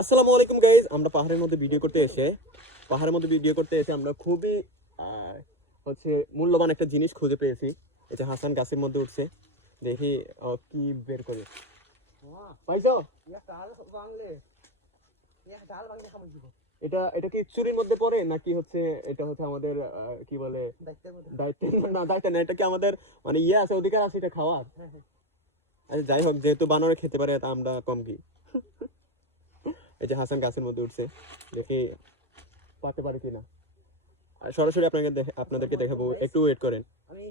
আসসালামু আলাইকুম গাইজ, আমরা পাহাড়ের মধ্যে ভিডিও করতে এসে আমরা খুবই হচ্ছে মূল্যবান একটা জিনিস খুঁজে পেয়েছি। এটা হাসান গাছের মধ্যে উঠছে, দেখি কি বের করে। পাইছো? এটা এটা কি চুরির মধ্যে পড়ে নাকি হচ্ছে এটা হচ্ছে আমাদের কি বলে দায়িত্বের না, দায়িত্ব না, এটা কি আমাদের মানে ইয়ে আছে, অধিকার আছে এটা খাওয়ার? আচ্ছা যাই হোক, যেহেতু বানরে খেতে পারে তা আমরা কম কি। এই যে হাসান গাছের মধ্যে উঠছে, দেখি পারতে পারে কিনা। সরাসরি আপনাদেরকে দেখাবো, একটু ওয়েট করেন। আমি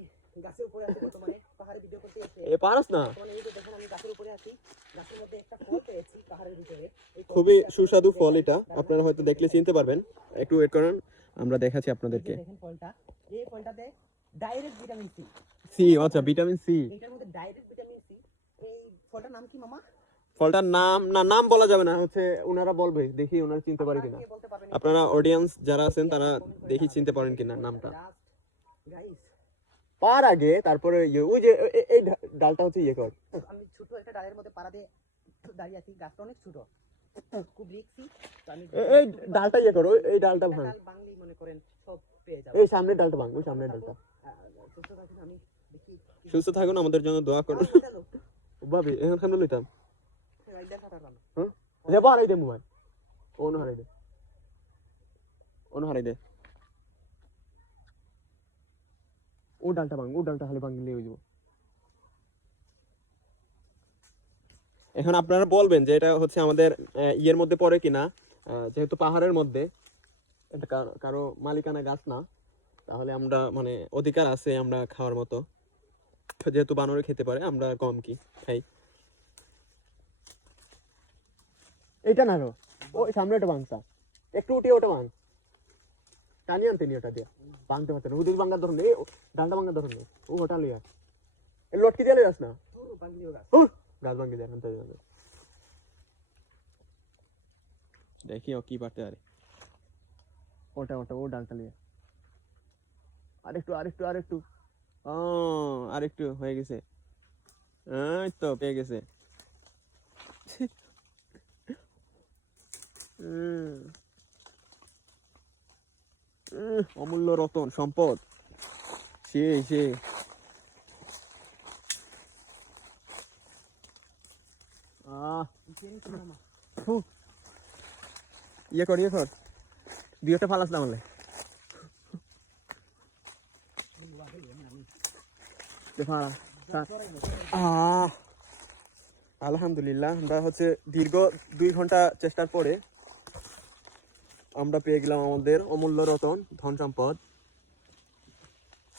গাছের উপরে আছি বর্তমানে, পাহাড়ে ভিডিও করতে এসে এ পারস না, বর্তমানে এই যে দেখেন আমি গাছের উপরে আছি, গাছের মধ্যে একটা ফল পেয়েছি পাহাড়ের ভিতরে। খুবই সুস্বাদু ফল, এটা আপনারা হয়তো দেখলে চিনতে পারবেন। একটু ওয়েট করেন, আমরা দেখাচ্ছি আপনাদেরকে। দেখেন ফলটা, এই ফলটাতে ডাইরেক্ট ভিটামিন সি। সি, আচ্ছা ভিটামিন সি, এটার মধ্যে ডাইরেক্ট ভিটামিন সি। এই ফলটার নাম কি মামা? ফলটার নাম না, নাম বলা যাবে না, হচ্ছে ওনারা বলবে, দেখি ওনারা চিনতে পারে কিনা। আপনারা অডিয়েন্স যারা আছেন তারা দেখি চিনতে পারেন কিনা নামটা। গাইস পার আগে তারপরে ওই যে এই ডালটা হচ্ছে ইয়ে কর। আমি ছোট একটা ডালের মধ্যে পাড়া দিয়ে দাঁড়িয়ে আছি, গাছটা অনেক ছোট, খুব রিস্কি। এই ডালটা ইয়ে করো, এই ডালটা ভাঙ, বাংলি মনে করেন সব পেয়ে যাবে। এই সামনের ডালটা ভাঙ, ওই সামনের ডালটা। সুস্থ থাকুন, আমি দেখি সুস্থ থাকুন, আমাদের জন্য দোয়া করুন। ভাবি এখন সামনে লইতাম হ্যাঁ যাবো, হারাই দে মোবাইল, অন্য হারাই দে, ও ডালটা ভাঙ, ও ডালটা খালি ভাঙলে হয়ে যাবো। এখন আপনারা বলবেন যে এটা হচ্ছে আমাদের ইয়ের মধ্যে পড়ে কিনা, যেহেতু পাহাড়ের মধ্যে এটা কারো মালিকানা গাছ না, তাহলে আমরা মানে অধিকার আছে আমরা খাওয়ার মতো, যেহেতু বানরে খেতে পারে আমরা কম কি খাই। এটা না গো, ওই সামনে ওটা ভাঙতা, একটু উঠিয়ে ওটা ভাঙ, টানি আনতে নি ওটা দিয়ে ভাঙতে পারতেন। ওদিকে ভাঙার ধরুন নেই, ডালটা ভাঙার ধরুন নেই, ও ওটা লিয়া লটকি দিয়ে যাস না, গাছ ভাঙি দিয়ে আনতে যাবে। দেখি ও কি পারতে পারে। ওটা ওটা ও ডালটা লিয়া, আরেকটু আরেকটু আরেকটু, ও আরেকটু হয়ে গেছে, এই তো পেয়ে গেছে। অমূল্য রতন সম্পদ, সেই সেই। ইয়ে কর বিয়েটা ফালাস না আমালে। আলহামদুলিল্লাহ, আমরা হচ্ছে দীর্ঘ 2 ঘন্টা চেষ্টার পরে আমরা পেয়ে গেলাম আমাদের অমূল্য রতন, ধন সম্পদ।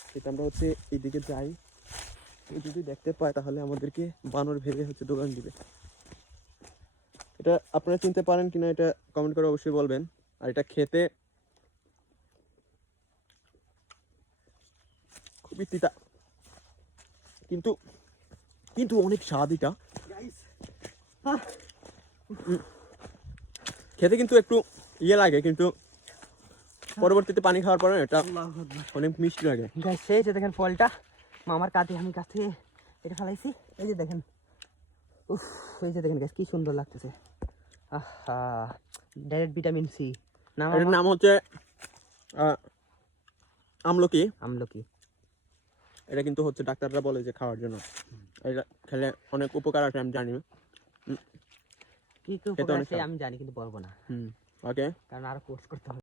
সেটা আমরা হচ্ছে এইদিকে যাই, যদি দেখতে পাই তাহলে আমাদেরকে বানর ভেবে হচ্ছে দোকান দিবে। এটা আপনারা চিনতে পারেন কিনা এটা কমেন্ট করে অবশ্যই বলবেন। আর এটা খেতে খুবই তিতা, কিন্তু কিন্তু অনেক স্বাদ। এটা খেতে কিন্তু একটু ইয়ে লাগে, কিন্তু পরবর্তীতে পানি খাওয়ার পরে এটা অনেক মিষ্টি লাগে। সেই যে দেখেন ফলটা মামার কাটে আমি কাছ থেকে এটা ফেলাইছি, এই যে দেখেন, উফ, এই যে দেখেন গাছ কি সুন্দর লাগতেছে। আহা, ডাইরেক্ট ভিটামিন সি। এর নাম হচ্ছে আমলকি। আমলকি এটা কিন্তু হচ্ছে ডাক্তাররা বলে যে খাওয়ার জন্য, এটা খেলে অনেক উপকার আছে আমি জানি। কি কি উপকার আছে আমি জানি, কিন্তু বলবো না, ওকে, কারণ আরো কোর্স করতে হবে।